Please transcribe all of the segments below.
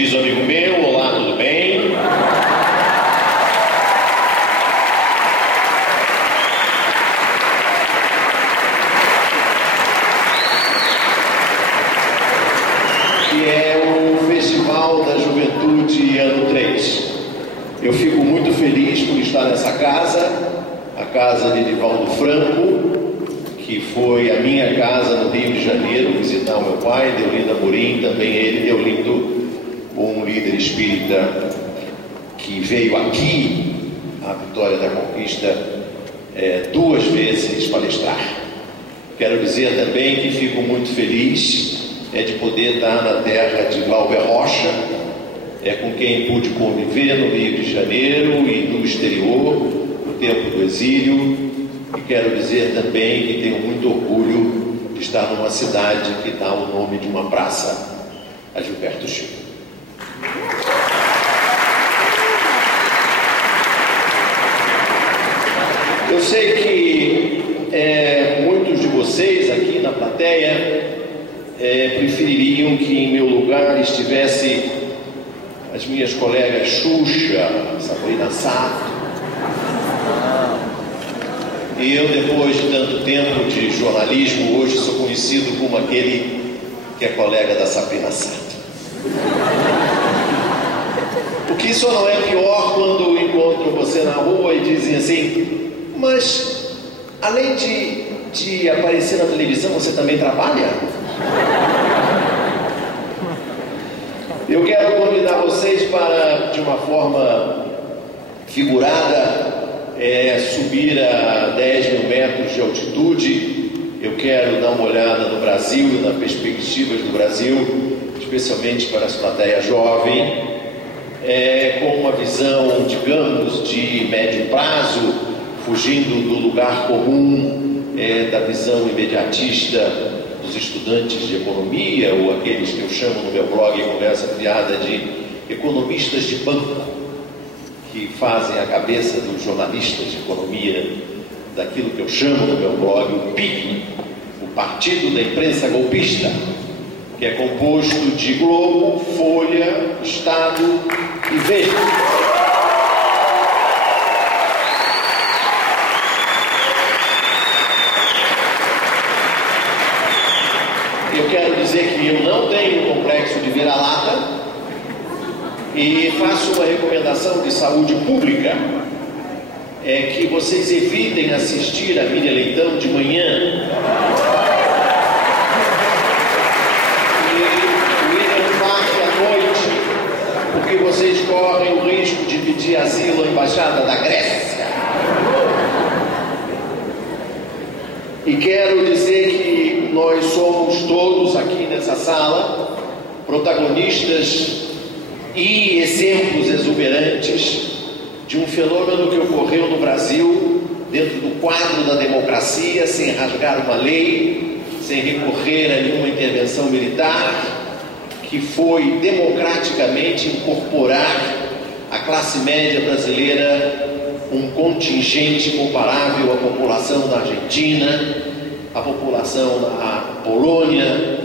diz o amigo meu, olá, tudo bem? Que é o Festival da Juventude ano 3. Eu fico muito feliz por estar nessa casa, a casa de Divaldo Franco, que foi a minha casa no Rio de Janeiro, visitar o meu pai, Deolindo Amorim, também ele, Deolindo, um líder espírita que veio aqui, a Vitória da Conquista, 2 vezes palestrar. Quero dizer também que fico muito feliz de poder estar na terra de Glauber Rocha, com quem pude conviver no Rio de Janeiro e no exterior, no tempo do exílio. E quero dizer também que tenho muito orgulho de estar numa cidade que dá o nome de uma praça, a Gilberto Gil. Eu sei que muitos de vocês aqui na plateia prefeririam que em meu lugar estivesse as minhas colegas Xuxa, Sabrina Sato. E eu, depois de tanto tempo de jornalismo, hoje sou conhecido como aquele que é colega da Sabrina Sato. O que só não é pior quando encontro você na rua e dizem assim: mas além de aparecer na televisão, você também trabalha? Eu quero convidar vocês para, de uma forma figurada, subir a 10 mil metros de altitude. Eu quero dar uma olhada no Brasil e nas perspectivas do Brasil, especialmente para as plateias jovens, com uma visão, digamos, de médio prazo, fugindo do lugar comum, da visão imediatista dos estudantes de economia, ou aqueles que eu chamo no meu blog Conversa Fiada de economistas de banco, que fazem a cabeça dos jornalistas de economia daquilo que eu chamo no meu blog o PIG, o Partido da Imprensa Golpista, que é composto de Globo, Folha, Estado e Veja. Eu quero dizer que eu não tenho complexo de vira-lata e faço uma recomendação de saúde pública, que vocês evitem assistir a Miriam Leitão de manhã e William Clark à noite, porque vocês correm o risco de pedir asilo à Embaixada da Grécia. E quero dizer que nós somos todos aqui nessa sala protagonistas e exemplos exuberantes de um fenômeno que ocorreu no Brasil dentro do quadro da democracia, sem rasgar uma lei, sem recorrer a nenhuma intervenção militar, que foi democraticamente incorporar à classe média brasileira um contingente comparável à população da Argentina, à população da Polônia.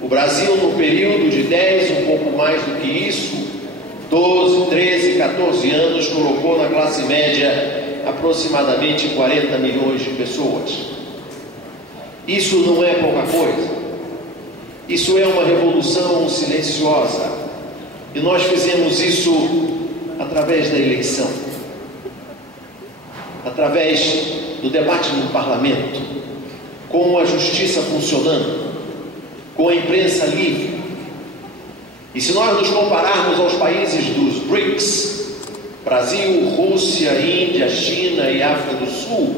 O Brasil, no período de 10, um pouco mais do que isso, 12, 13, 14 anos, colocou na classe média aproximadamente 40 milhões de pessoas. Isso não é pouca coisa. Isso é uma revolução silenciosa. E nós fizemos isso através da eleição, através do debate no parlamento, com a justiça funcionando, com a imprensa livre. E se nós nos compararmos aos países dos BRICS, Brasil, Rússia, Índia, China e África do Sul,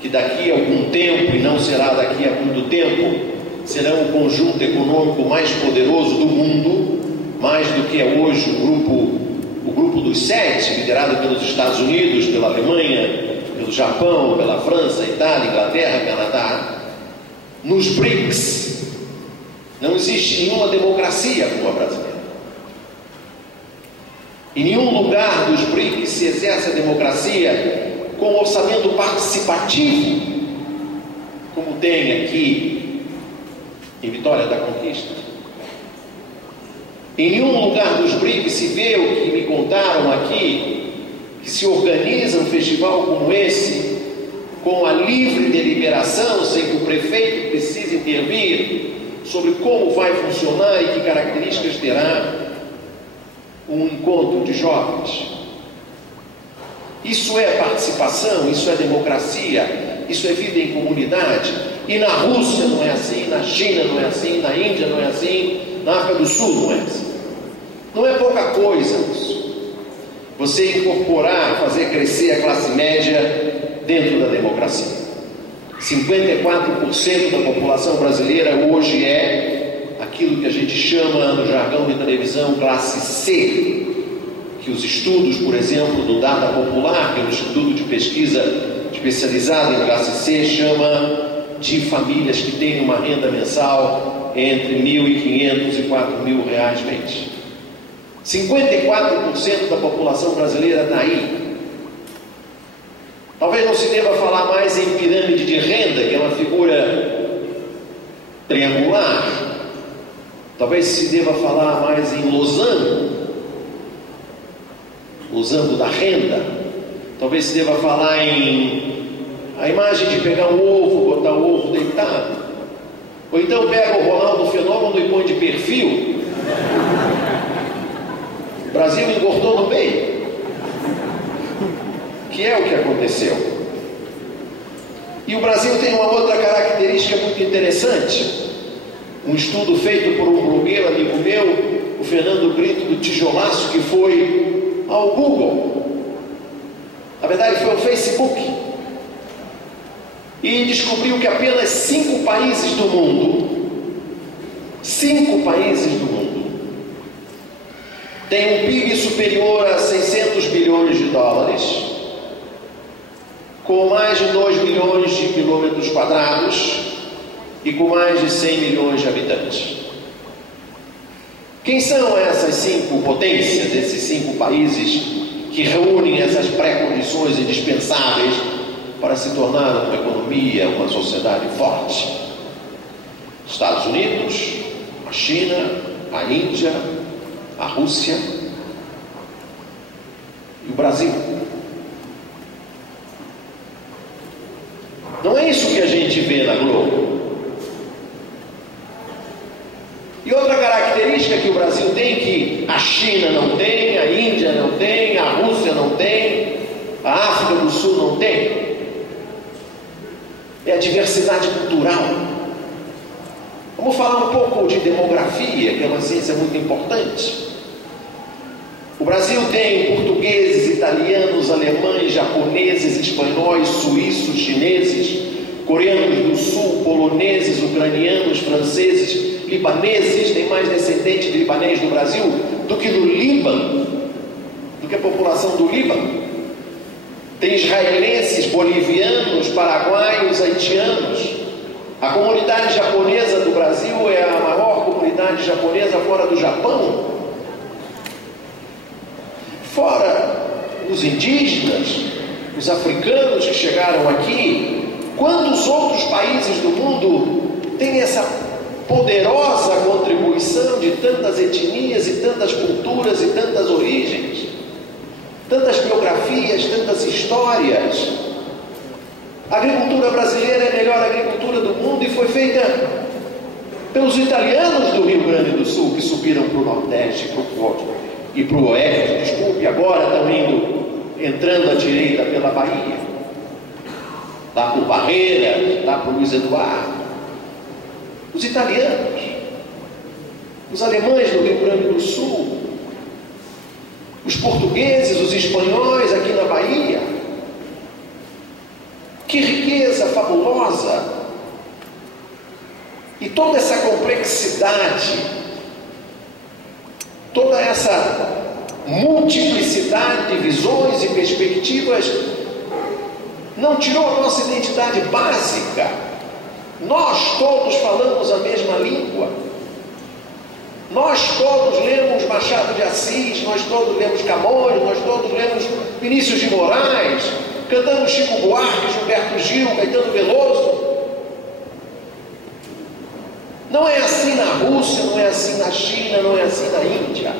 que daqui a algum tempo, e não será daqui a muito tempo, serão o conjunto econômico mais poderoso do mundo, mais do que é hoje o grupo dos 7, liderado pelos Estados Unidos, pela Alemanha, pelo Japão, pela França, Itália, Inglaterra, Canadá. Nos BRICS não existe nenhuma democracia como a brasileira. Em nenhum lugar dos BRICS se exerce a democracia com orçamento participativo, como tem aqui em Vitória da Conquista. Em nenhum lugar dos BRICS se vê o que me contaram aqui, que se organiza um festival como esse, com a livre deliberação, sem que o prefeito precise intervir sobre como vai funcionar e que características terá um encontro de jovens. Isso é participação, isso é democracia, isso é vida em comunidade. E na Rússia não é assim, na China não é assim, na Índia não é assim, na África do Sul não é assim. Não é pouca coisa isso. Você incorporar, fazer crescer a classe média dentro da democracia. 54% da população brasileira hoje é aquilo que a gente chama no jargão de televisão classe C, que os estudos, por exemplo, do Data Popular, que é um instituto de pesquisa especializado em classe C, chama de famílias que têm uma renda mensal entre R$ 1.500 e R$ 4.000 mês. 54% da população brasileira está aí. Talvez não se deva falar mais em pirâmide de renda, que é uma figura triangular. Talvez se deva falar mais em losango da renda. Talvez se deva falar em a imagem de pegar um ovo, botar o ovo deitado. Ou então pega o Ronaldo Fenômeno e põe de perfil. O Brasil engordou no meio. Que é o que aconteceu. E o Brasil tem uma outra característica muito interessante. Um estudo feito por um blogueiro amigo meu, o Fernando Brito do Tijolaço, que foi ao Google. Na verdade foi ao Facebook. E descobriu que apenas 5 países do mundo, 5 países do mundo, têm um PIB superior a 600 bilhões de dólares, com mais de 2 milhões de quilômetros quadrados e com mais de 100 milhões de habitantes. Quem são essas 5 potências, esses 5 países que reúnem essas pré-condições indispensáveis para se tornar uma economia, uma sociedade forte? Estados Unidos, a China, a Índia, a Rússia e o Brasil. Não é isso que a gente vê na Globo. E outra característica que o Brasil tem, que a China não tem, a Índia não tem, a Rússia não tem, a África do Sul não tem, é a diversidade cultural. Vamos falar um pouco de demografia, que é uma ciência muito importante. O Brasil tem portugueses, italianos, alemães, japoneses, espanhóis, suíços, chineses, coreanos do sul, poloneses, ucranianos, franceses, libaneses. Tem mais descendente de libanês no Brasil do que no Líbano, do que a população do Líbano. Tem israelenses, bolivianos, paraguaios, haitianos. A comunidade japonesa do Brasil é a maior comunidade japonesa fora do Japão. Fora os indígenas, os africanos que chegaram aqui, quantos outros países do mundo têm essa poderosa contribuição de tantas etnias e tantas culturas e tantas origens, tantas biografias, tantas histórias? A agricultura brasileira é a melhor agricultura do mundo e foi feita pelos italianos do Rio Grande do Sul, que subiram para o Nordeste, para o Porto e para o Oeste, desculpe, agora estão entrando à direita pela Bahia, lá por Barreira, lá por Luiz Eduardo. Os italianos, os alemães do Rio Grande do Sul, os portugueses, os espanhóis aqui na Bahia. Que riqueza fabulosa! E toda essa complexidade, toda essa multiplicidade de visões e perspectivas não tirou a nossa identidade básica. Nós todos falamos a mesma língua. Nós todos lemos Machado de Assis, nós todos lemos Camões, nós todos lemos Vinícius de Moraes, cantamos Chico Buarque, Gilberto Gil, Caetano Veloso. Não é assim na Rússia, não é assim na China, não é assim na Índia.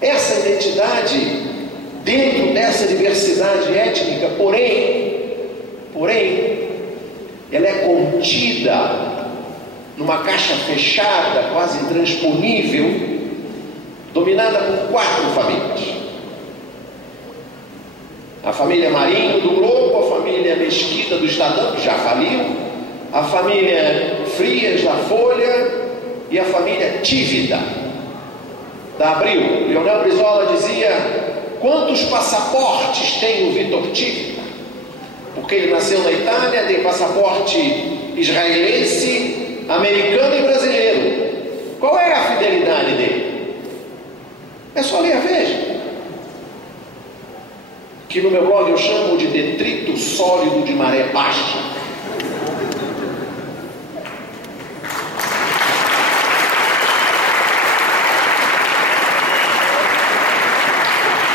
Essa identidade, dentro dessa diversidade étnica, porém, ela é contida numa caixa fechada, quase intransponível, dominada por 4 famílias. A família Marinho do Globo, a família Mesquita do Estadão, que já faliu, a família Frias da Folha e a família Tívida da Abril. Leonel Brizola dizia: quantos passaportes tem o Vitor Tívida? Porque ele nasceu na Itália, tem passaporte israelense, americano e brasileiro. Qual é a fidelidade dele? É só ler a Veja, que no meu blog eu chamo de detrito sólido de maré baixa.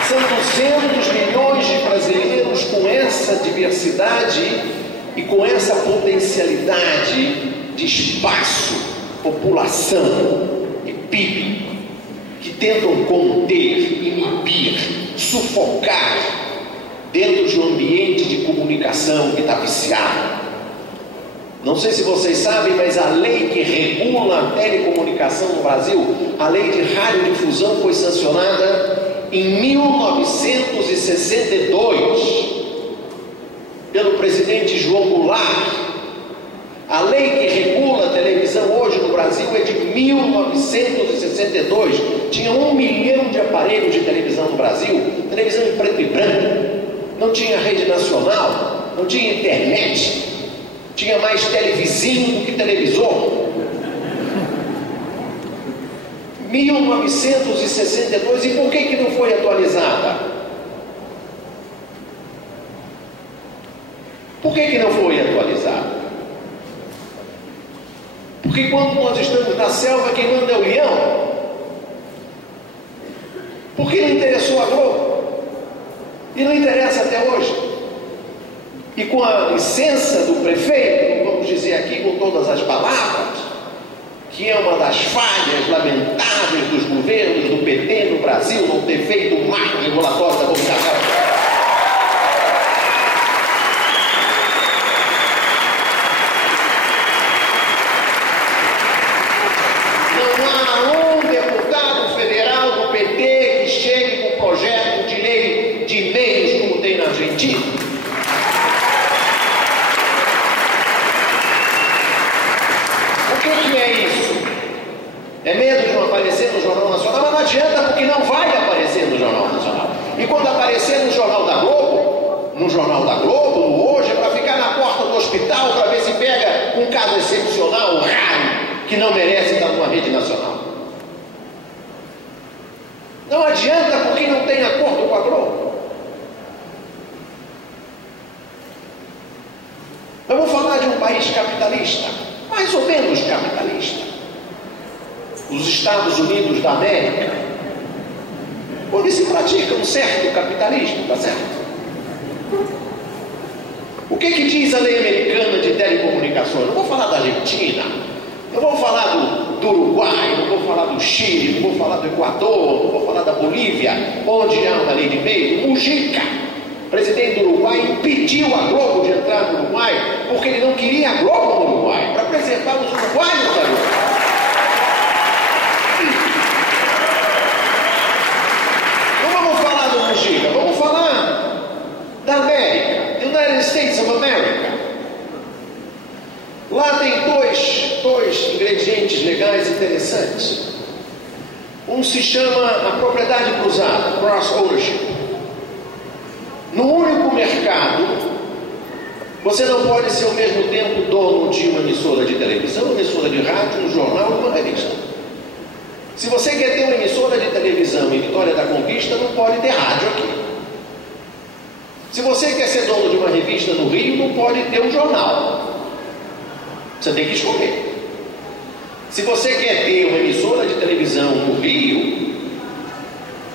São 200 milhões de brasileiros com essa diversidade e com essa potencialidade de espaço, população e PIB, que tentam conter, inibir, sufocar dentro de um ambiente de comunicação que está viciado. Não sei se vocês sabem, mas a lei que regula a telecomunicação no Brasil, a lei de radiodifusão, foi sancionada em 1962 pelo presidente João Goulart. A lei que regula a televisão hoje no Brasil é de 1962. Tinha 1 milhão de aparelhos de televisão no Brasil, televisão em preto e branco. Não tinha rede nacional, não tinha internet, tinha mais televizinho do que televisor. 1962, e por que não foi atualizada? Por que não foi atualizada? Porque quando nós estamos na selva, quem manda é o leão. Por que não interessou a Globo? E não interessa até hoje. E com a licença do prefeito, vamos dizer aqui com todas as palavras, que é uma das falhas lamentáveis dos governos do PT no Brasil, não ter feito um marco regulatório da comunicação. Não há um deputado federal do PT que chegue com um projeto de lei de meios como tem na Argentina. O que é isso? É medo de não aparecer no Jornal Nacional, mas não adianta, porque não vai aparecer no Jornal Nacional. E quando aparecer no Jornal da Globo, no Hoje, é para ficar na porta do hospital para ver se pega um caso excepcional, raro, que não merece estar numa rede nacional. Não adianta, porque não tem acordo com a Globo. Eu vou falar de um país capitalista, mais ou menos capitalista. Os Estados Unidos da América, onde se pratica um certo capitalismo, tá certo? O que diz a lei americana de telecomunicações? Não vou falar da Argentina, não vou falar do Uruguai, não vou falar do Chile, não vou falar do Equador, não vou falar da Bolívia, onde há uma lei de meio. Mujica, presidente do Uruguai, impediu a Globo de entrar no Uruguai, porque ele não queria a Globo no Uruguai, para preservar os uruguaios da Globo. Vamos falar da América, United States of America. Lá tem dois ingredientes legais interessantes. Um se chama a propriedade cruzada, cross ownership. No único mercado, você não pode ser ao mesmo tempo dono de uma emissora de televisão, uma emissora de rádio, um jornal ou uma revista. Se você quer ter uma emissora de televisão em Vitória da Conquista, não pode ter rádio aqui. Se você quer ser dono de uma revista no Rio, não pode ter um jornal. Você tem que escolher. Se você quer ter uma emissora de televisão no Rio,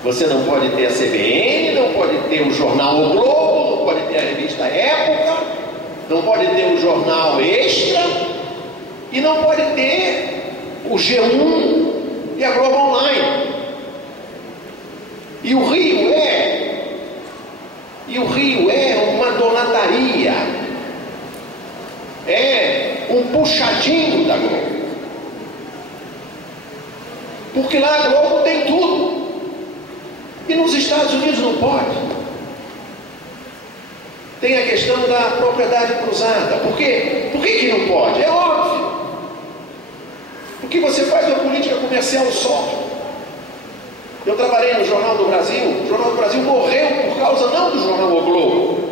você não pode ter a CBN, não pode ter o jornal O Globo, não pode ter a revista Época, não pode ter o jornal Extra, E não pode ter o G1 e a Globo Online. E o Rio é uma donataria, é um puxadinho da Globo. Porque lá a Globo tem tudo. E nos Estados Unidos não pode. Tem a questão da propriedade cruzada. Por quê? Por que não pode? É óbvio. Porque você faz uma política comercial só. Eu trabalhei no Jornal do Brasil. O Jornal do Brasil morreu por causa não do Jornal O Globo,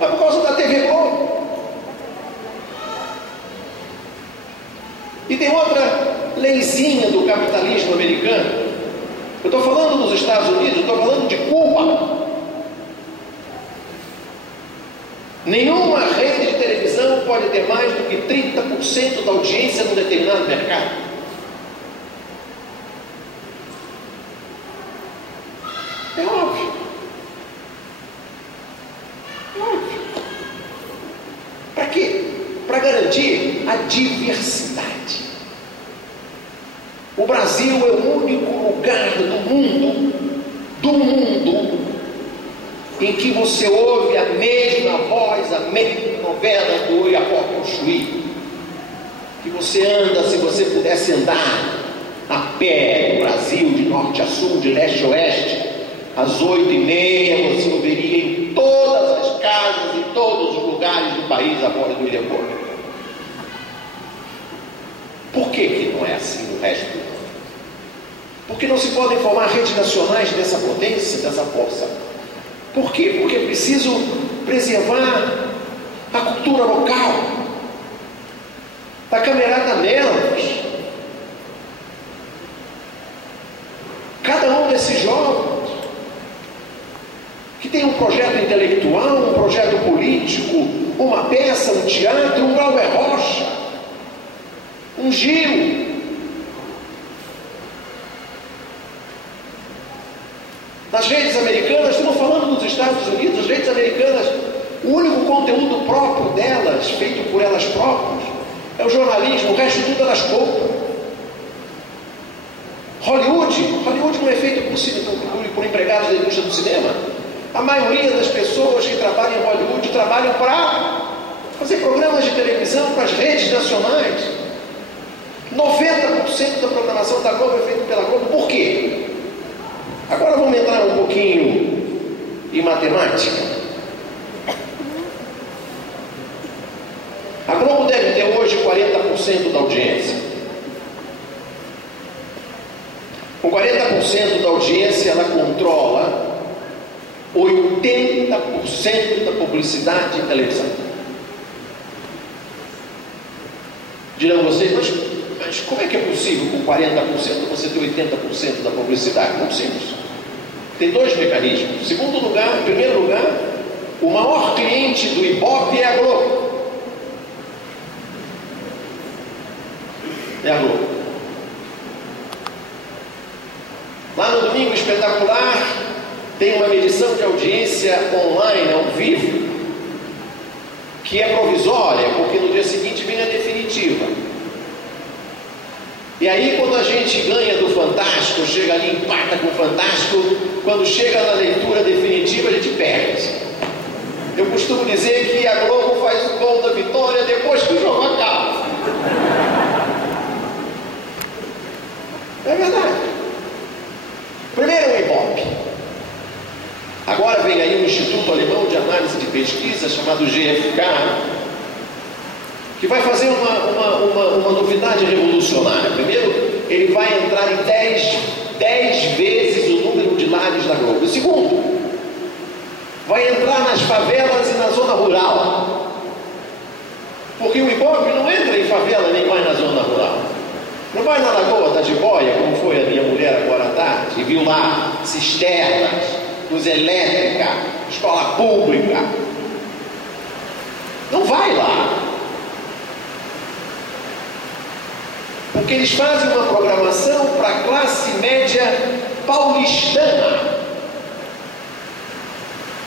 mas por causa da TV Globo. E tem outra leizinha do capitalismo americano. Eu estou falando dos Estados Unidos, eu estou falando de Cuba. Nenhuma rede de televisão pode ter mais do que 30% da audiência num determinado mercado. É óbvio. É óbvio. Para quê? Para garantir a diversidade. O Brasil é o único lugar do mundo, em que você ouve a mesma voz, a mesma novela do Oiapoque ao Chuí. Que você anda, se você pudesse andar a pé no Brasil, de norte a sul, de leste a oeste, às 8h30 você ouviria em todas as casas, em todos os lugares do país a voz do Oiapoque. Por que não é assim no resto do mundo? Porque não se podem formar redes nacionais dessa potência, dessa força. Por quê? Porque é preciso preservar a cultura local, da Camerata Nelos. Cada um desses jovens que tem um projeto intelectual, um projeto político, uma peça, um teatro, um Glauber Rocha, um Gil. Nas redes americanas, estamos falando dos Estados Unidos, as redes americanas, o único conteúdo próprio delas, feito por elas próprias, é o jornalismo, o resto tudo elas compram. Hollywood não é feito por empregados da indústria do cinema. A maioria das pessoas que trabalham em Hollywood trabalham para fazer programas de televisão para as redes nacionais. 90% da programação da Globo é feita pela Globo. Por quê? Agora vamos entrar um pouquinho em matemática. A Globo deve ter hoje 40% da audiência. Com 40% da audiência, ela controla 80% da publicidade de televisão. Dirão vocês, mas como é que é possível com 40% você ter 80% da publicidade? Não simples. Tem dois mecanismos. Em primeiro lugar, o maior cliente do Ibope é a Globo. É a Globo. Lá no Domingo Espetacular tem uma medição de audiência online, ao vivo, que é provisória, porque no dia seguinte vem a definitiva. E aí, quando a gente ganha do Fantástico, chega ali, empata com o Fantástico, quando chega na leitura definitiva, a gente perde. Eu costumo dizer que a Globo faz o gol da vitória depois que o jogo acaba. É verdade. Primeiro o Ibope. Agora vem aí um Instituto Alemão de Análise de Pesquisa, chamado GfK, que vai fazer uma novidade revolucionária. Primeiro, ele vai entrar em 10 vezes o número de lares da Globo. Segundo, vai entrar nas favelas e na zona rural. Porque o Ibope não entra em favela nem vai na zona rural. Não vai na Lagoa da Jiboia, como foi a minha mulher agora à tarde, e viu lá cisternas, luz elétrica, escola pública. Não vai lá. Porque eles fazem uma programação para a classe média paulistana.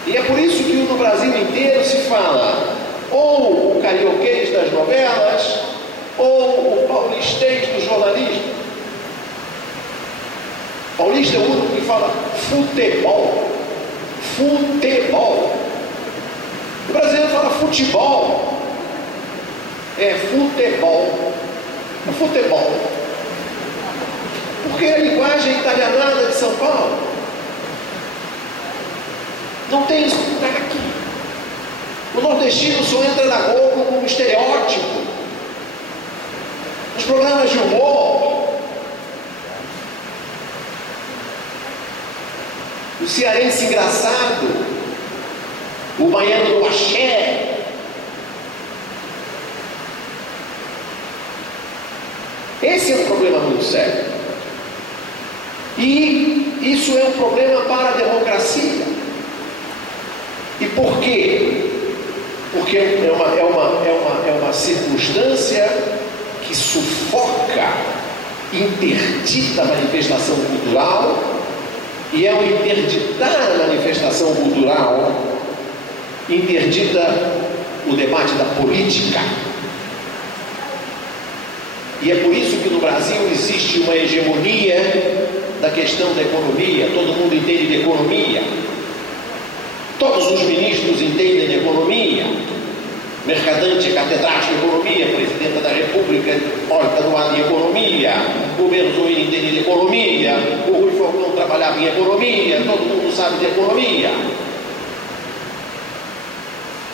E é por isso que no Brasil inteiro se fala ou o carioquês das novelas, Ou o paulistês do jornalismo. Paulista é o único que fala futebol. Futebol. O brasileiro fala futebol. É futebol. É futebol. Porque é a linguagem italianada de São Paulo. Não tem sotaque. O nordestino só entra na Globo como estereótipo. Os programas de humor. O cearense engraçado. O baiano do axé. Esse é um problema muito sério. E isso é um problema para a democracia. E por quê? Porque é uma circunstância que sufoca, interdita a manifestação cultural, e é o interditar a manifestação cultural, interdita o debate da política. E é por isso que no Brasil existe uma hegemonia da questão da economia. Todo mundo entende de economia. Todos os ministros entendem de economia. Mercadante é catedrático de economia, presidenta da República porta no ar de economia, o governo Zoini entende de economia, o Rui Falcão trabalhava em economia, todo mundo sabe de economia.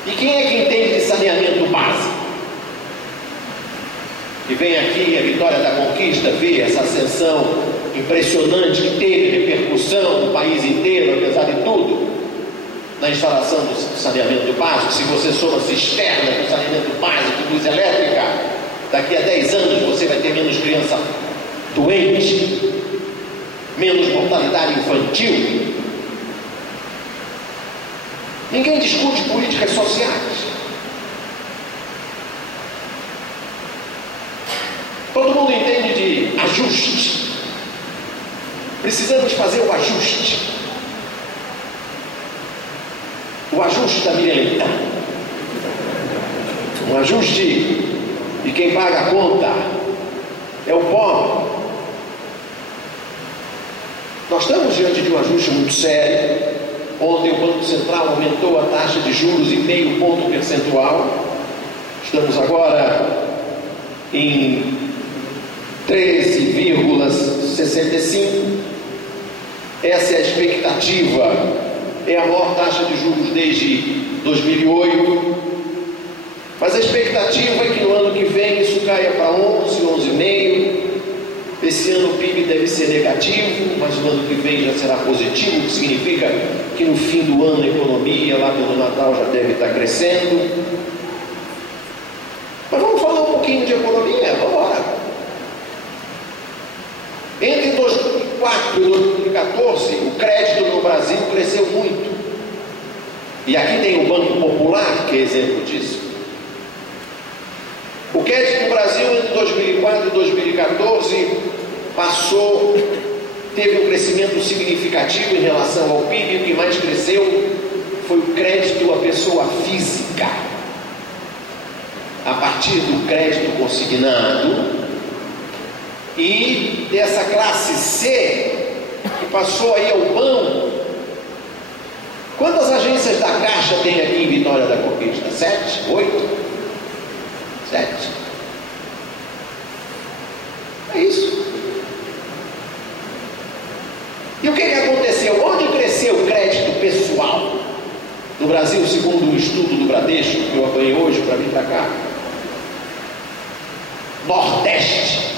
E quem é que entende de saneamento básico? Que vem aqui a Vitória da Conquista, vê essa ascensão impressionante que teve repercussão no país inteiro, apesar de tudo, na instalação do saneamento básico. Se você soma cisterna do saneamento básico, luz elétrica, daqui a 10 anos você vai ter menos criança doente, menos mortalidade infantil. Ninguém discute políticas sociais. Todo mundo entende de ajuste. Precisamos fazer o ajuste. O ajuste da Miriam. Um ajuste e quem paga a conta é o pobre. Nós estamos diante de um ajuste muito sério. Ontem o Banco Central aumentou a taxa de juros em meio ponto percentual. Estamos agora em 13,65. Essa é a expectativa. É a maior taxa de juros desde 2008. Mas a expectativa é que no ano que vem isso caia para 11, 11,5. Esse ano o PIB deve ser negativo, mas no ano que vem já será positivo, o que significa que no fim do ano a economia, lá pelo Natal, já deve estar crescendo. Mas vamos falar um pouquinho de economia, vamos embora. Entre 2004 e 2014, o crédito no Brasil cresceu muito. E aqui tem o Banco Popular, que é exemplo disso. O crédito no Brasil entre 2004 e 2014 teve um crescimento significativo em relação ao PIB. O que mais cresceu foi o crédito à pessoa física. A partir do crédito consignado e dessa classe C, que passou aí ao banco. Quantas agências da Caixa tem aqui em Vitória da Conquista? 7? 8? 7. É isso. E o que aconteceu? Onde cresceu o crédito pessoal no Brasil, segundo um estudo do Bradesco, que eu apanhei hoje para vir para cá? Nordeste.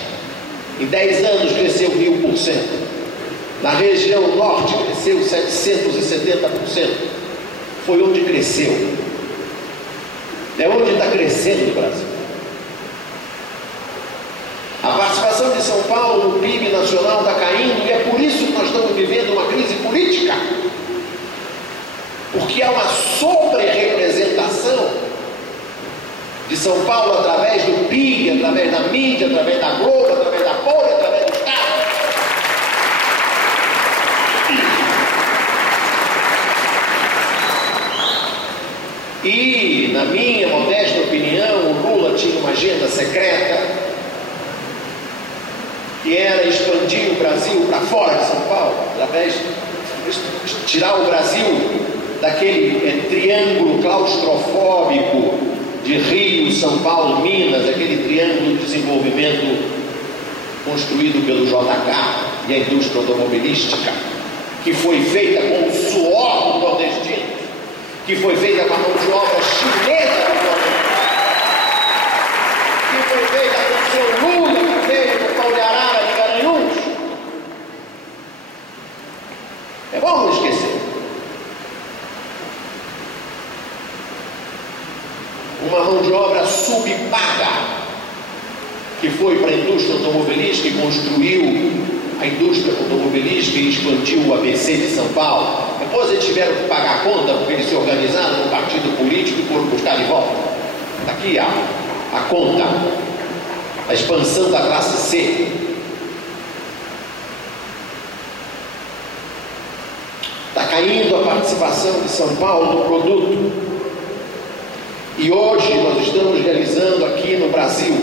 Em 10 anos cresceu 1000%. Na região norte cresceu 770%. Foi onde cresceu. É onde está crescendo o Brasil. A participação de São Paulo no PIB nacional está caindo, e é por isso que nós estamos vivendo uma crise política. Porque há uma sobre-representação de São Paulo através do PIB, através da mídia, através da Globo, através da Folha, através do Estado. E, na minha modesta opinião, o Lula tinha uma agenda secreta, que era expandir o Brasil para fora de São Paulo, através de tirar o Brasil daquele triângulo claustrofóbico de Rio, São Paulo, Minas, aquele triângulo de desenvolvimento construído pelo JK e a indústria automobilística, que foi feita com o suor do nordestino, que foi feita com a mão de obra chinesa do nordestino, que foi feita com o seu Lula, que veio do pau de arara de Garanhuns. É bom não esquecer. Uma mão de obra subpaga, que foi para a indústria automobilística e construiu a indústria automobilística e expandiu o ABC de São Paulo. Depois eles tiveram que pagar a conta, porque eles se organizaram num partido político e foram buscar de volta. Está aqui a conta, a expansão da classe C. Está caindo a participação de São Paulo no produto. E hoje nós estamos realizando aqui no Brasil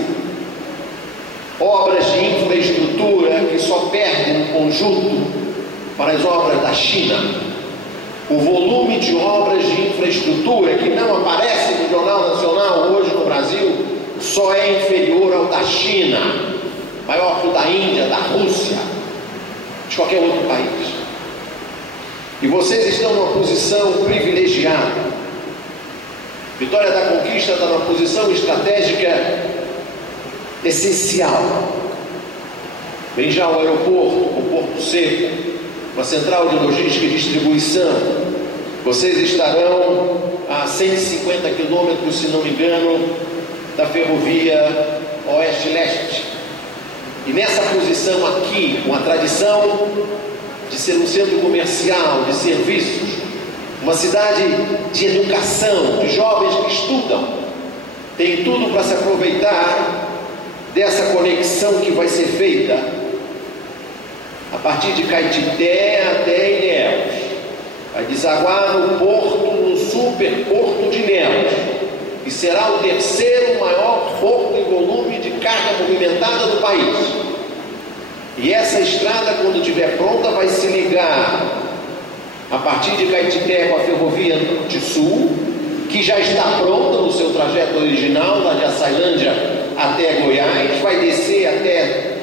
obras de infraestrutura que só perdem no conjunto para as obras da China. O volume de obras de infraestrutura que não aparece no Jornal Nacional hoje no Brasil só é inferior ao da China, maior que o da Índia, da Rússia, de qualquer outro país. E vocês estão numa posição privilegiada. Vitória da Conquista está numa posição estratégica essencial. Vem já o aeroporto, o Porto Seco, uma central de logística e distribuição. Vocês estarão a 150 quilômetros, se não me engano, da ferrovia Oeste-Leste. E nessa posição aqui, com a tradição de ser um centro comercial, de serviços, uma cidade de educação, de jovens que estudam, tem tudo para se aproveitar dessa conexão que vai ser feita a partir de Caetité até Ilhéus. Vai desaguar no porto, no superporto de Ilhéus, e será o terceiro maior porto em volume de carga movimentada do país. E essa estrada, quando estiver pronta, vai se ligar a partir de Caetité com a ferrovia Norte-Sul, que já está pronta no seu trajeto original, lá de Açailândia até Goiás, vai descer até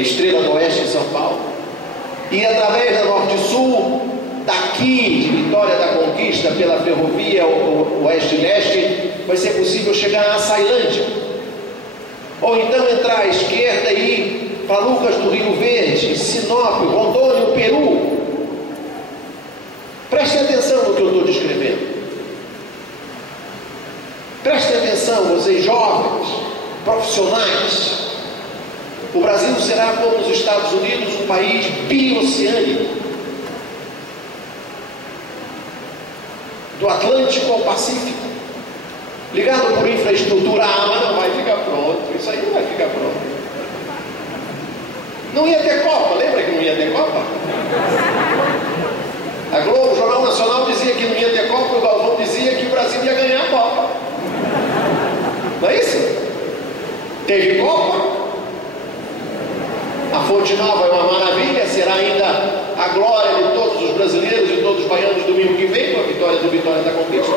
Estrela do Oeste em São Paulo, e através da Norte-Sul, daqui de Vitória da Conquista, pela ferrovia Oeste-Leste, vai ser possível chegar a Açailândia, ou então entrar à esquerda e ir para Lucas do Rio Verde, Sinop, Rondônia, Peru. Prestem atenção no que eu estou descrevendo. Prestem atenção, vocês jovens, profissionais. O Brasil será, como os Estados Unidos, um país bioceânico. Do Atlântico ao Pacífico. Ligado por infraestrutura. Mas não vai ficar pronto. Isso aí não vai ficar pronto. Não ia ter Copa. Lembra que não ia ter Copa? A Globo, o Jornal Nacional, dizia que não ia ter Copa, o Galvão dizia que o Brasil ia ganhar a Copa. Não é isso? Teve Copa. A Fonte Nova é uma maravilha, será ainda a glória de todos os brasileiros e todos os baianos domingo que vem, com a vitória do Vitória da Conquista.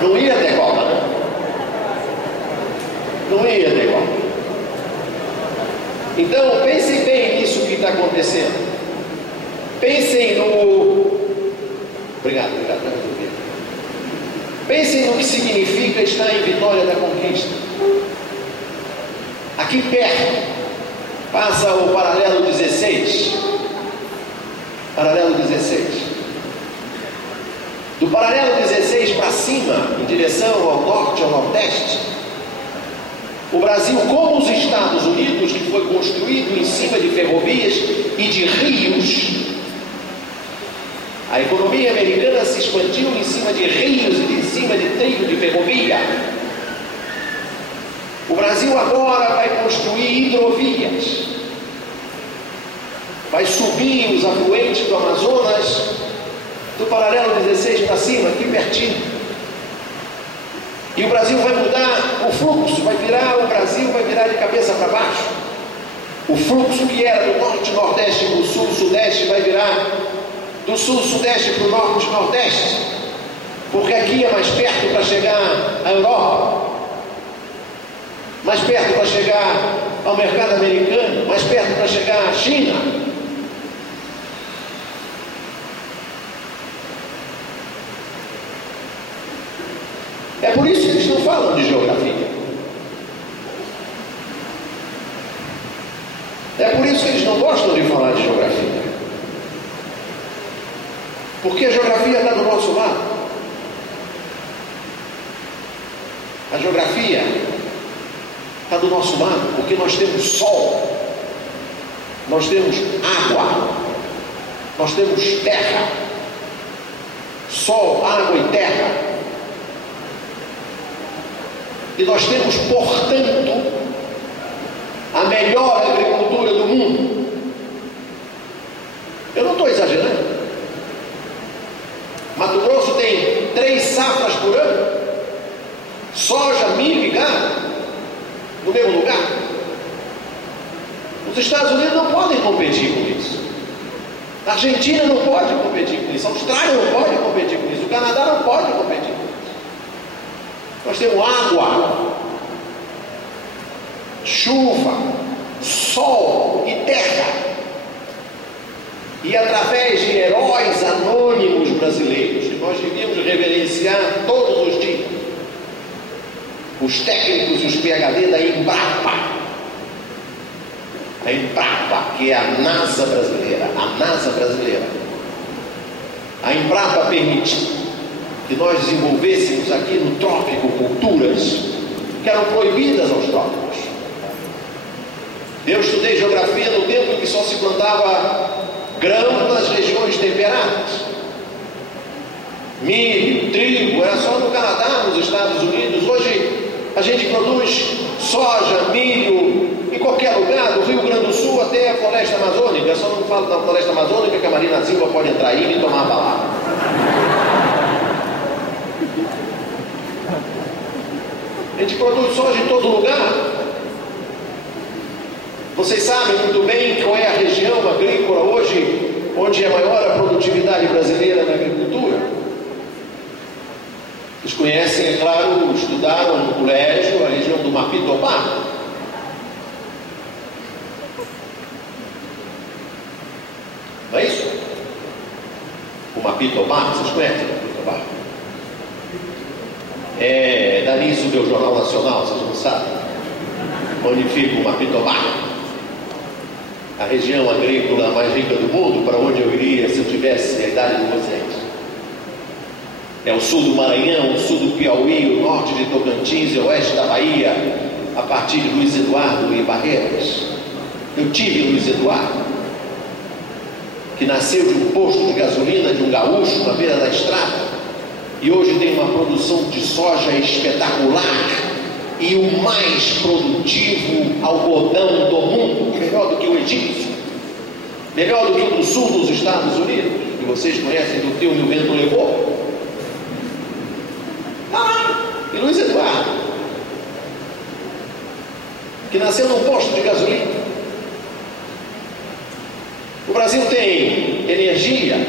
Não ia ter Copa, né? Não ia ter Copa. Então, pensem bem nisso que está acontecendo. Pensem no... Obrigado. Pensem no que significa estar em Vitória da Conquista. Aqui perto, passa o paralelo 16. Paralelo 16. Do paralelo 16 para cima, em direção ao norte, ao nordeste, o Brasil, como os Estados Unidos, que foi construído em cima de ferrovias e de rios. A economia americana se expandiu em cima de rios e em cima de trilho de ferrovia. O Brasil agora vai hidrovias. Vai subir os afluentes do Amazonas, do paralelo 16 para cima, aqui pertinho. E o Brasil vai mudar o fluxo, o Brasil vai virar de cabeça para baixo. O fluxo que era do norte, nordeste para o sul, sudeste, vai virar do sul, sudeste para o norte, nordeste. Porque aqui é mais perto para chegar à Europa, mais perto para chegar ao mercado americano, mais perto para chegar à China. É por isso que eles não falam de geografia. É por isso que eles não gostam de falar de geografia. Porque a geografia está do nosso lado. A geografia está do nosso lado, porque nós temos sol, nós temos água, nós temos terra. Sol, água e terra. E nós temos, portanto, a melhor agricultura do mundo. Eu não estou exagerando. Mato Grosso tem 3 safras por ano, soja, milho e gado, no mesmo lugar. Os Estados Unidos não podem competir com isso. A Argentina não pode competir com isso. A Austrália não pode competir com isso. O Canadá não pode competir com isso. Nós temos água, chuva, sol e terra. E através de heróis anônimos brasileiros, que nós devíamos reverenciar todos os dias, os técnicos e os PhD da Embrapa. A Embrapa, que é a NASA brasileira, a Embrapa permitiu que nós desenvolvêssemos aqui no trópico culturas que eram proibidas aos trópicos. Eu estudei geografia no tempo em que só se plantava grão nas regiões temperadas. Milho, trigo, era só no Canadá, nos Estados Unidos. Hoje a gente produz soja, milho em qualquer lugar, do Rio Grande do Sul até a floresta amazônica. Eu só não falo da floresta amazônica que a Marina Silva pode entrar aí e tomar a palavra. A gente produz soja em todo lugar. Vocês sabem muito bem qual é a região agrícola hoje, onde é maior a produtividade brasileira na agricultura? Vocês conhecem, é claro, estudaram no colégio a região do Mapitobá. Não é isso? O Mapitobá, vocês conhecem o Mapitobá? Dá nisso o meu Jornal Nacional, vocês não sabem? Onde fica o Mapitobá? A região agrícola mais rica do mundo, para onde eu iria se eu tivesse a idade de vocês. É o sul do Maranhão, o sul do Piauí, o norte de Tocantins e o oeste da Bahia, a partir de Luiz Eduardo e Barreiras. Eu tive Luiz Eduardo, que nasceu de um posto de gasolina de um gaúcho na beira da estrada, e hoje tem uma produção de soja espetacular e o mais produtivo algodão do mundo, melhor do que o egípcio, melhor do que o do sul dos Estados Unidos, que vocês conhecem do filme O Vento Levou. E Luiz Eduardo, que nasceu num posto de gasolina. O Brasil tem energia,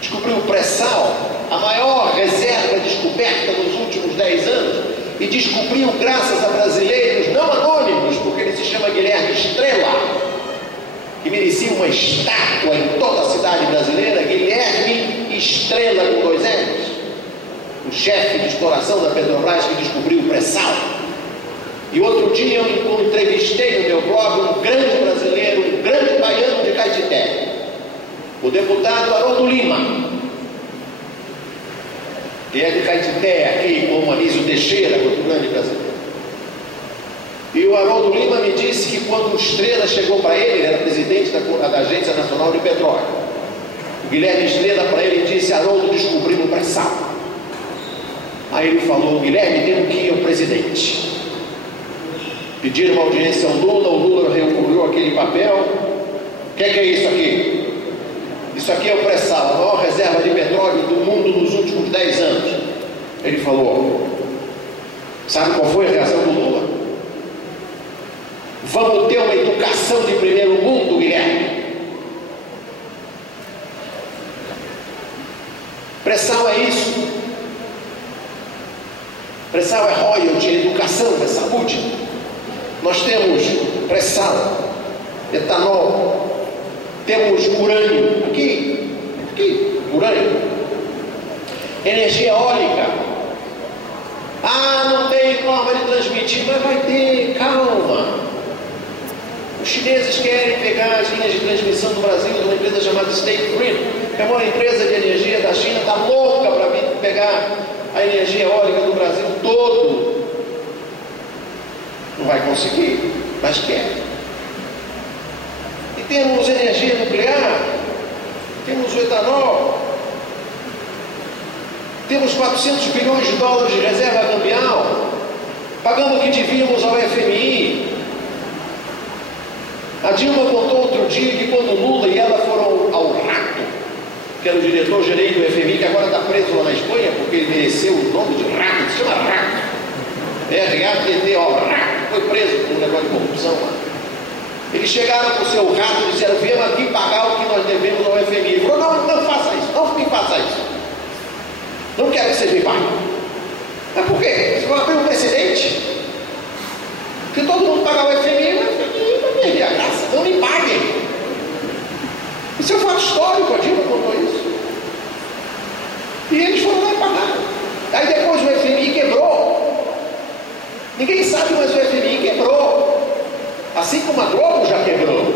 descobriu o pré-sal, a maior reserva descoberta nos últimos 10 anos, e descobriu graças a brasileiros não anônimos, porque ele se chama Guilherme Estrela, que merecia uma estátua em toda a cidade brasileira. Guilherme Estrela com 2 L's, o chefe de exploração da Petrobras que descobriu o pré-sal. E outro dia eu entrevistei no meu blog um grande brasileiro, um grande baiano de Caetité, o deputado Haroldo Lima, que é de Caetité, aqui como Anísio Teixeira, outro grande brasileiro. E o Haroldo Lima me disse que quando o Estrela chegou para ele era presidente da Agência Nacional de Petróleo, o Guilherme Estrela para ele disse: Haroldo, descobrimos o pré-sal. Aí ele falou: Guilherme, temos que ir ao presidente Pediram uma audiência ao Lula, o Lula recolheu aquele papel. O que é isso aqui? Isso aqui é o pré-sal, a maior reserva de petróleo do mundo nos últimos 10 anos. Ele falou. Sabe qual foi a reação do Lula? Vamos ter uma educação de primeiro mundo, Guilherme. Pré-sal é isso. Pré-sal é royalty, é educação, é saúde. Nós temos pré-sal, etanol, temos urânio, aqui, urânio, energia eólica. Não tem forma de transmitir, mas vai ter, calma. Os chineses querem pegar as linhas de transmissão do Brasil de uma empresa chamada State Grid, que é uma empresa de energia da China, está louca para vir pegar a energia eólica do Brasil todo. Não vai conseguir, mas quer. E temos energia nuclear, temos o etanol, temos 400 bilhões de dólares de reserva cambial, pagando o que devíamos ao FMI. A Dilma contou outro dia que quando Lula e ela foram ao rato, que era o diretor-gerente do FMI, que agora está preso lá na Espanha, porque ele mereceu o nome de rato, se chama rato. R-A-T-T-O, rato, foi preso por um negócio de corrupção lá. Eles chegaram com o seu rato e disseram: viemos aqui pagar o que nós devemos ao FMI. Ele falou: não faça isso, não me faça isso. Não quero que você me pague. Mas por quê? Você vai abrir um precedente? Se todo mundo pagar o FMI vai perder a graça. Não me paguem. Isso é um fato histórico, a Dilma contou isso. E eles foram lá e pagaram. Aí depois o FMI quebrou. Ninguém sabe, mas o FMI quebrou. Assim como a Globo já quebrou.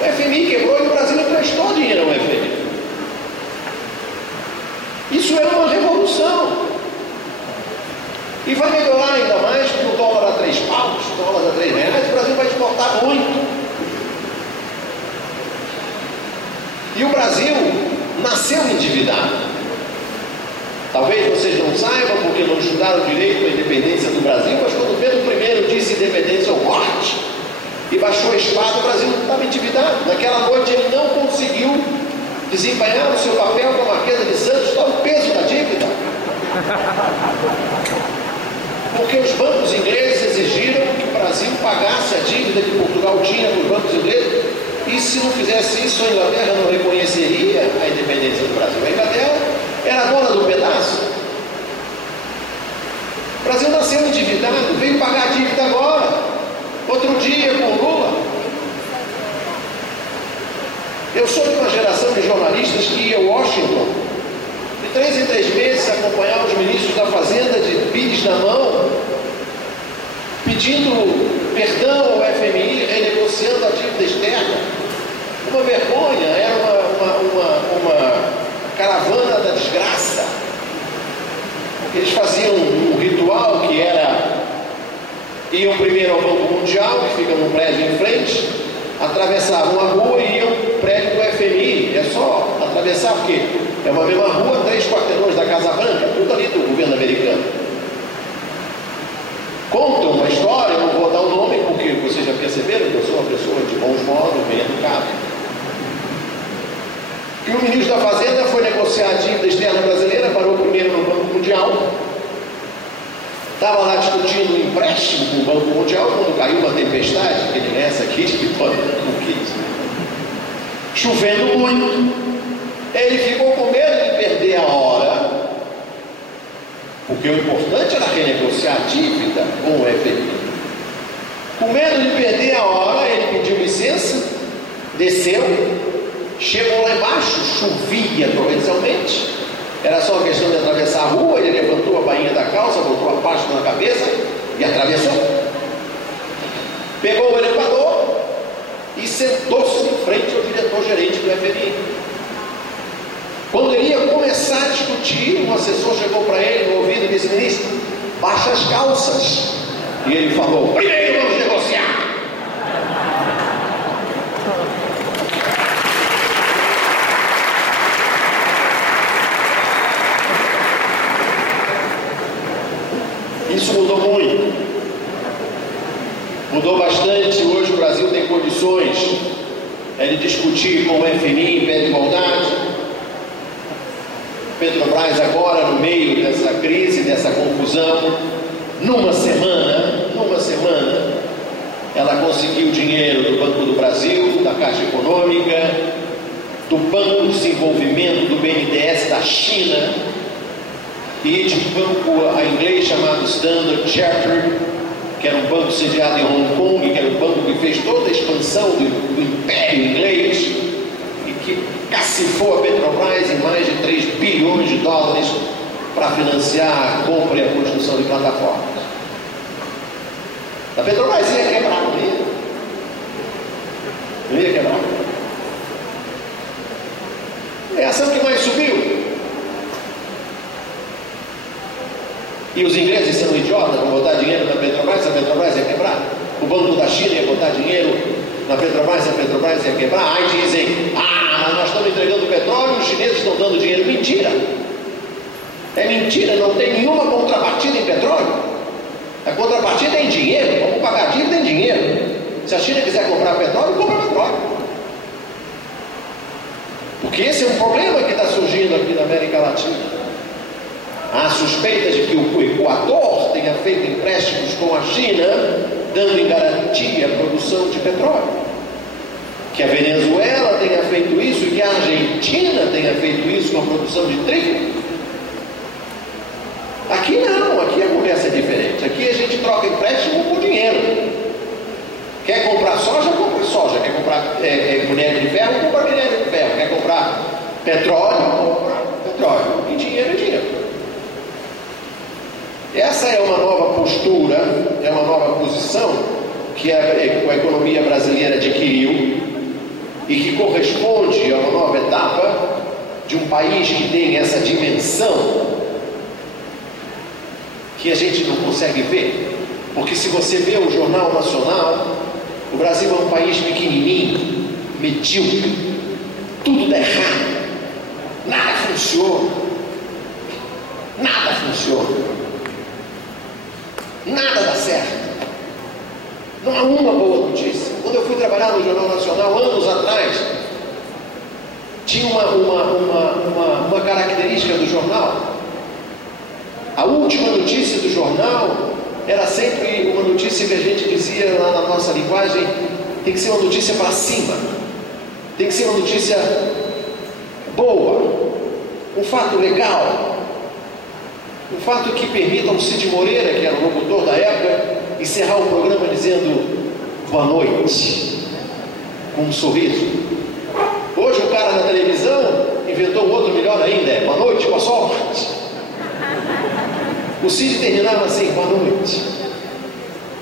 O FMI quebrou e o Brasil emprestou dinheiro ao FMI. Isso é uma revolução. E vai melhorar ainda mais, porque o dólar a 3 paus, o dólar a 3 reais, o Brasil vai exportar muito. E o Brasil nasceu endividado. Talvez vocês não saibam, porque não estudaram direito a independência do Brasil, mas quando Pedro I disse independência ou morte, e baixou a espada, o Brasil estava endividado. Naquela noite ele não conseguiu desempenhar o seu papel como Marquesa de Santos, está o peso da dívida. Porque os bancos ingleses exigiram que o Brasil pagasse a dívida que Portugal tinha com os bancos ingleses, e se não fizesse isso, a Inglaterra não reconheceria a independência do Brasil. A Inglaterra era dona do pedaço. O Brasil nasceu endividado, veio pagar a dívida agora, outro dia com o Lula. Eu sou de uma geração de jornalistas que ia a Washington, de 3 em 3 meses, acompanhar os ministros da Fazenda de BIDs na mão, pedindo perdão ao FMI, renegociando a dívida externa. Uma vergonha, era uma caravana da desgraça. Eles faziam um ritual que era: iam primeiro ao Banco Mundial, que fica num prédio em frente, atravessavam a rua e iam para o prédio do FMI. É só atravessar, porque é uma mesma rua, 3 quarteirões da Casa Branca, tudo ali do governo americano. Contam uma história, não vou dar o nome, porque vocês já perceberam que eu sou uma pessoa de bons modos, bem educado, que o ministro da Fazenda foi negociar a dívida externa brasileira, parou primeiro no Banco Mundial, estava lá discutindo um empréstimo com o Banco Mundial, quando caiu uma tempestade, que nem essa aqui, que todo mundo quis, chovendo muito. Ele ficou com medo de perder a hora, porque o importante era renegociar a dívida com o FMI. Com medo de perder a hora, ele pediu licença, desceu, chegou lá embaixo, chovia torrencialmente, era só uma questão de atravessar a rua. Ele levantou a bainha da calça, botou a pasta na cabeça e atravessou. Pegou o elevador e sentou-se em frente ao diretor-gerente do FMI. Quando ele ia começar a discutir, um assessor chegou para ele no ouvido e disse: ministro, baixa as calças. E ele falou: primeiro vamos negociar. Isso mudou muito. Mudou bastante. Hoje o Brasil tem condições de discutir com o FMI em pé de igualdade. Petrobras agora, no meio dessa crise, dessa confusão, numa semana, ela conseguiu dinheiro do Banco do Brasil, da Caixa Econômica, do Banco de Desenvolvimento, do BNDES da China e de um banco a inglês chamado Standard Chartered, que era um banco sediado em Hong Kong, que era um banco que fez toda a expansão do Império Inglês e que cacifou a Petrobras em mais de 3 bilhões de dólares para financiar a compra e a construção de plataformas. A Petrobras ia quebrar, não ia quebrar. É a ação que mais subiu. E os ingleses são idiotas, vão botar dinheiro na Petrobras, a Petrobras ia quebrar. O Banco da China ia botar dinheiro na Petrobras, a Petrobras ia quebrar. Aí dizem, mas nós estamos entregando petróleo, os chineses estão dando dinheiro. Mentira! É mentira, não tem nenhuma contrapartida em petróleo. A contrapartida é em dinheiro, vamos pagar a dívida em dinheiro. Se a China quiser comprar petróleo, compra petróleo. Porque esse é um problema que está surgindo aqui na América Latina. Há suspeitas de que o Equador tenha feito empréstimos com a China, dando em garantia a produção de petróleo. Que a Venezuela tenha feito isso e que a Argentina tenha feito isso com a produção de trigo. Aqui não, aqui a conversa é diferente. Aqui a gente troca empréstimo por dinheiro. Quer comprar soja, compra soja. Quer comprar minério de ferro, compra minério de ferro. Quer comprar petróleo, compra petróleo. E dinheiro é dinheiro. Essa é uma nova postura, é uma nova posição que a economia brasileira adquiriu e que corresponde a uma nova etapa de um país que tem essa dimensão que a gente não consegue ver. Porque se você vê o Jornal Nacional, o Brasil é um país pequenininho, medíocre, tudo dá errado, nada funciona, nada dá certo, não há uma boa notícia. Quando eu fui trabalhar no Jornal Nacional, anos atrás, tinha uma característica do jornal. A última notícia do jornal era sempre uma notícia que a gente dizia lá na nossa linguagem, tem que ser uma notícia para cima, tem que ser uma notícia boa, um fato legal, um fato que permita ao Cid Moreira, que era o locutor da época, encerrar o programa dizendo boa noite, com um sorriso. Hoje o cara na televisão inventou um outro melhor ainda, boa noite, boa sorte. O Cid terminava assim, boa noite.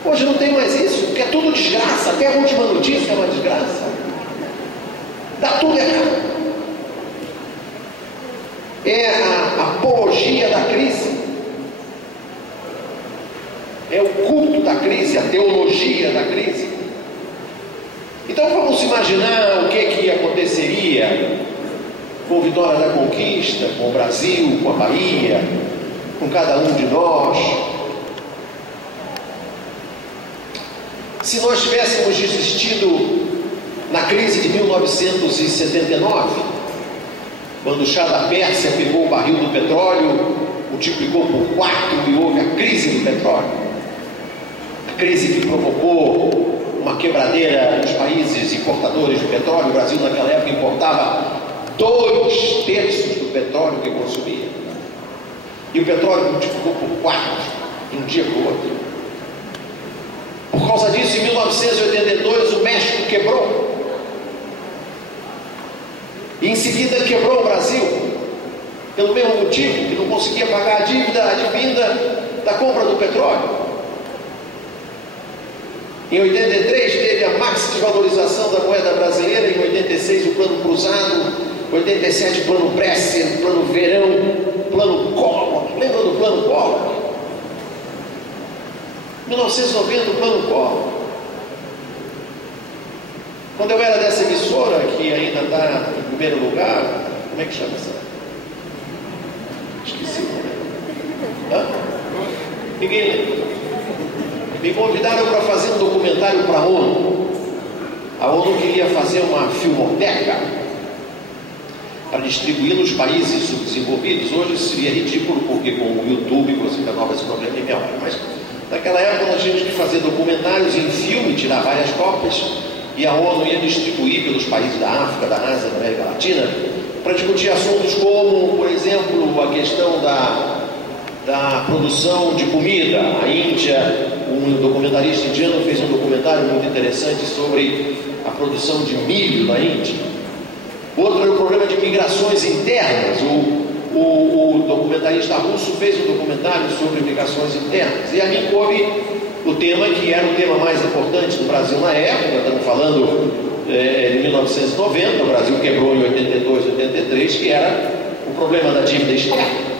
Hoje não tem mais isso, porque é tudo desgraça, até a última notícia é uma desgraça. Dá tudo errado. É a apologia da crise. É o culto da crise, a teologia da crise. Então vamos imaginar o que aconteceria com Vitória da Conquista, com o Brasil, com a Bahia, com cada um de nós, se nós tivéssemos desistido na crise de 1979, quando o Shah da Pérsia pegou o barril do petróleo, multiplicou por 4 e houve a crise do petróleo, a crise que provocou uma quebradeira nos países importadores de petróleo. O Brasil naquela época importava 2/3 do petróleo que consumia. E o petróleo multiplicou por 4 de um dia para o outro. Por causa disso, em 1982, o México quebrou. E em seguida quebrou o Brasil, pelo mesmo motivo, que não conseguia pagar a dívida advinda da compra do petróleo. Em 83 teve a maxi-desvalorização da moeda brasileira, em 86 o plano cruzado, 87 o plano Bresser, o plano Verão, o plano Collor. Lembra do plano Collor? 1990 o plano Collor. Quando eu era dessa emissora, que ainda está em primeiro lugar, como é que chama essa? Esqueci o nome. Ninguém lembra. Me convidaram para fazer um documentário para a ONU. A ONU queria fazer uma filmoteca para distribuir nos países subdesenvolvidos. Hoje seria ridículo, porque com o YouTube você renova esse problema em meia hora. Mas naquela época nós tínhamos que fazer documentários em filme, tirar várias cópias, e a ONU ia distribuir pelos países da África, da Ásia, da América Latina, para discutir assuntos como, por exemplo, a questão da produção de comida. A Índia, um documentarista indiano fez um documentário muito interessante sobre a produção de milho na Índia. Outro era o problema de migrações internas. O documentarista russo fez um documentário sobre migrações internas. E a mim coube o tema que era o tema mais importante do Brasil na época. Estamos falando de 1990, o Brasil quebrou em 82, 83, que era o problema da dívida externa.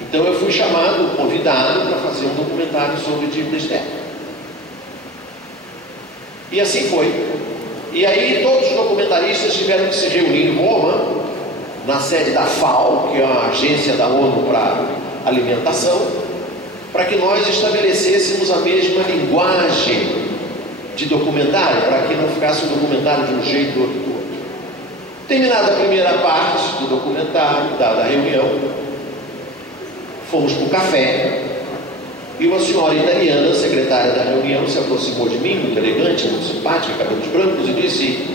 Então eu fui chamado, convidado para fazer um documentário sobre dívida externa. E assim foi. E aí todos os documentaristas tiveram que se reunir em Roma, na sede da FAO, que é a agência da ONU para alimentação, para que nós estabelecêssemos a mesma linguagem de documentário, para que não ficasse o documentário de um jeito ou do outro. Terminada a primeira parte do documentário, da reunião, fomos para o café, e uma senhora italiana, secretária da reunião, se aproximou de mim, muito elegante, muito simpática, cabelos brancos, e disse: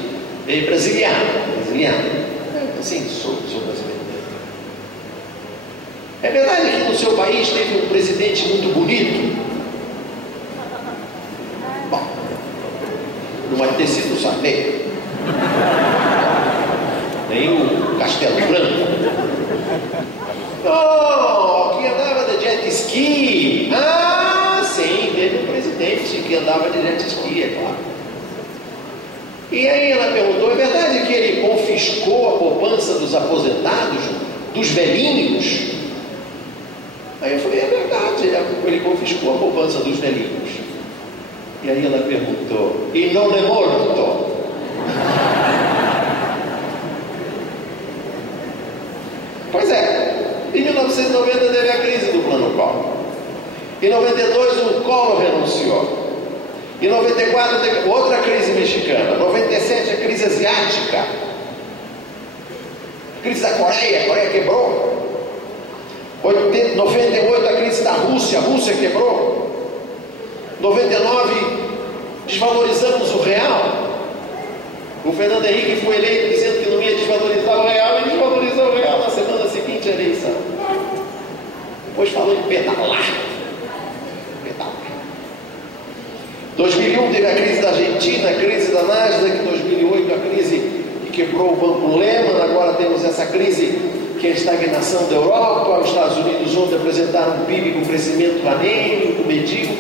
"Ei, brasiliano. Assim, sou brasileiro. É verdade que no seu país teve um presidente muito bonito?" Bom, não vai ter sido o Sarney, nem o Castelo Branco. "Oh, que andava de jet ski." "Ah, sim, teve um presidente que andava de jet ski, é claro." E aí ela perguntou: "É verdade que ele confiscou a poupança dos aposentados, dos velhinhos?" Aí eu falei: "É verdade, ele confiscou a poupança dos velhinhos." E aí ela perguntou: "E não é morto?" Pois é. Em 1990 teve a crise do Plano Collor. Em 92 o Collor renunciou. Em 94 teve outra crise mexicana. 97 a crise asiática. Crise da Coreia, a Coreia quebrou. 98 a crise da Rússia, a Rússia quebrou. 99 desvalorizamos o real. O Fernando Henrique foi eleito dizendo que não ia desvalorizar o real, e desvalorizou o real na semana seguinte à eleição. Depois falou em pedalar. 2001 teve a crise da Argentina, a crise da Nasdaq. 2008 a crise que quebrou o Banco Lehman. Agora temos essa crise que é a estagnação da Europa. Os Estados Unidos ontem apresentaram um PIB com crescimento anêmico, medíocre.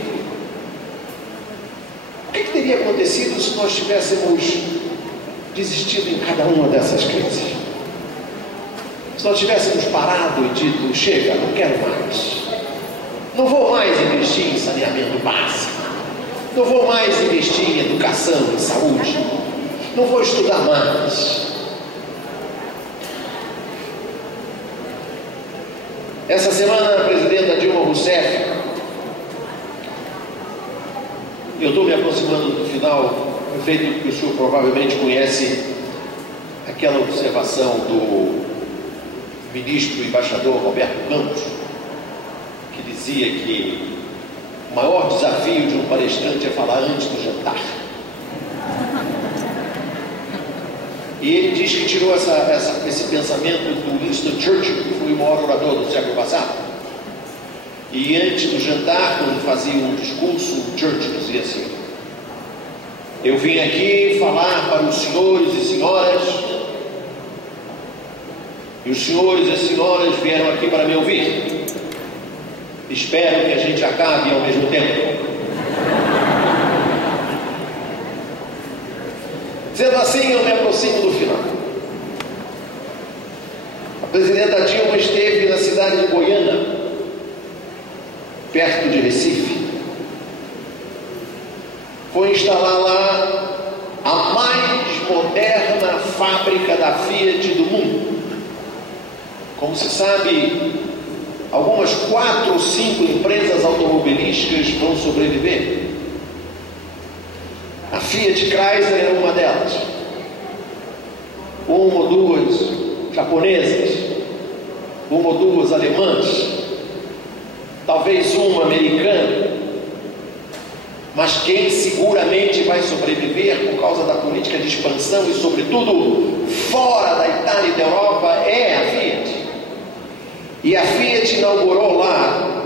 O que teria acontecido se nós tivéssemos desistido em cada uma dessas crises? Se nós tivéssemos parado e dito: "Chega, não quero mais, não vou mais investir em saneamento básico, não vou mais investir em educação, em saúde, não vou estudar mais." Essa semana a presidenta Dilma Rousseff, eu estou me aproximando do final, feito que o senhor provavelmente conhece aquela observação do ministro embaixador Roberto Campos, que dizia que o maior desafio de um palestrante é falar antes do jantar. E ele diz que tirou esse pensamento do Winston Churchill, que foi o maior orador do século passado. E antes do jantar, quando fazia um discurso, Churchill dizia assim: "Eu vim aqui falar para os senhores e senhoras, e os senhores e senhoras vieram aqui para me ouvir. Espero que a gente acabe ao mesmo tempo." Sendo assim, eu me aproximo do final. A presidenta Dilma esteve na cidade de Goiânia, perto de Recife. Foi instalar lá a mais moderna fábrica da Fiat do mundo. Como se sabe, algumas 4 ou 5 empresas automobilísticas vão sobreviver. A Fiat Chrysler é uma delas. Uma ou duas japonesas, uma ou duas alemãs, talvez uma americana. Mas quem seguramente vai sobreviver por causa da política de expansão e, sobretudo, fora da Itália e da Europa é a Fiat. E a Fiat inaugurou lá,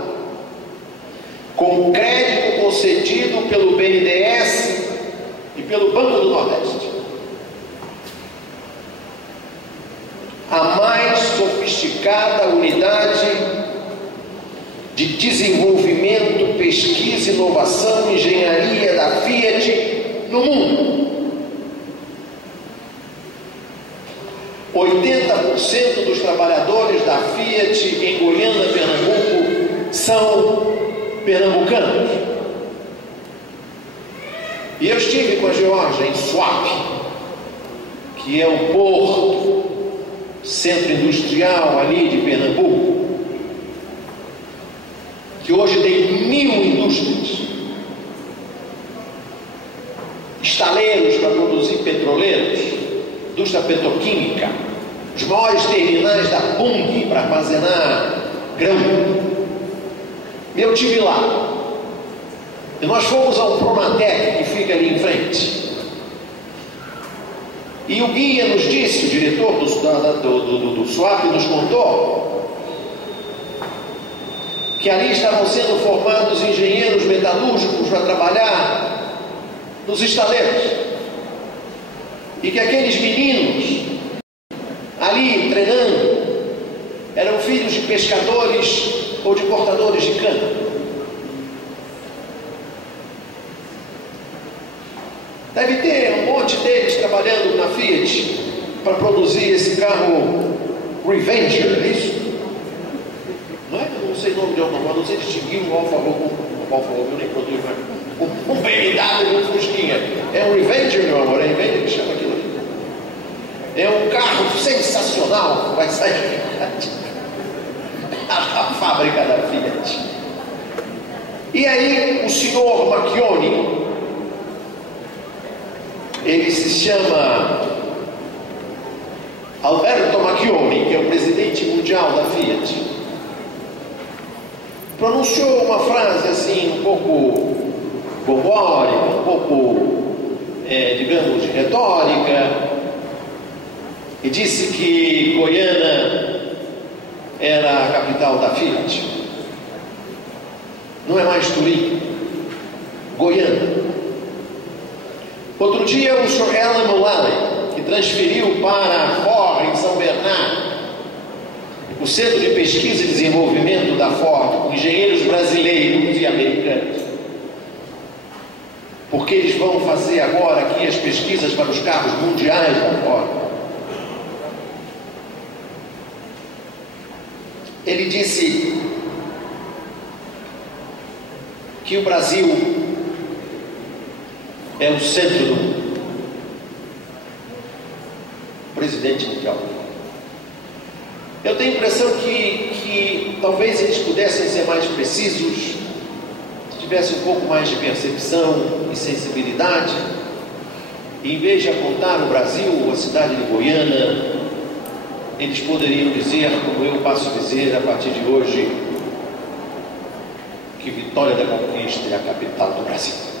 com crédito concedido pelo BNDES e pelo Banco do Nordeste, a mais sofisticada unidade de desenvolvimento, pesquisa, inovação e engenharia da Fiat no mundo. 80% dos trabalhadores da Fiat em Goiânia, Pernambuco, são pernambucanos. E eu estive com a Geórgia em Suape, que é o porto, centro industrial ali de Pernambuco, que hoje tem 1000 indústrias, estaleiros para produzir petroleiros, indústria petroquímica, os maiores terminais da Bunge para armazenar grão. Eu estive lá, e nós fomos ao Pronatec, que fica ali em frente, e o guia nos disse, o diretor do SWAP nos contou, que ali estavam sendo formados engenheiros metalúrgicos para trabalhar nos estaleiros, e que aqueles meninos ali treinando eram filhos de pescadores ou de cortadores de cana. Deve ter um monte deles trabalhando na Fiat para produzir esse carro Revenger, é isso? Não é? Eu não sei o nome de automóvel, não sei distinguir um Alfa Romeo, eu nem produzo, um BMW e um Fusquinha. É um Revenger, meu amor, é Revenger que chama aquilo ali. É um carro sensacional que vai sair da fábrica da Fiat. E aí o senhor Macchioni, ele se chama Alberto Macchioni, que é o presidente mundial da Fiat, pronunciou uma frase assim um pouco bombórica, um pouco, digamos, de retórica, e disse que Goiânia era a capital da Fiat. Não é mais Turim, Goiânia. Outro dia o Sr. Alan Mulally, que transferiu para a Ford em São Bernardo, o Centro de Pesquisa e Desenvolvimento da Ford, com engenheiros brasileiros e americanos, porque eles vão fazer agora aqui as pesquisas para os carros mundiais da Ford. Ele disse que o Brasil é o centro do mundo. Presidente mundial. Eu tenho a impressão que talvez eles pudessem ser mais precisos, se tivesse um pouco mais de percepção e sensibilidade, e em vez de apontar o Brasil, a cidade de Goiânia, eles poderiam dizer, como eu passo a dizer a partir de hoje, que Vitória da Conquista é a capital do Brasil.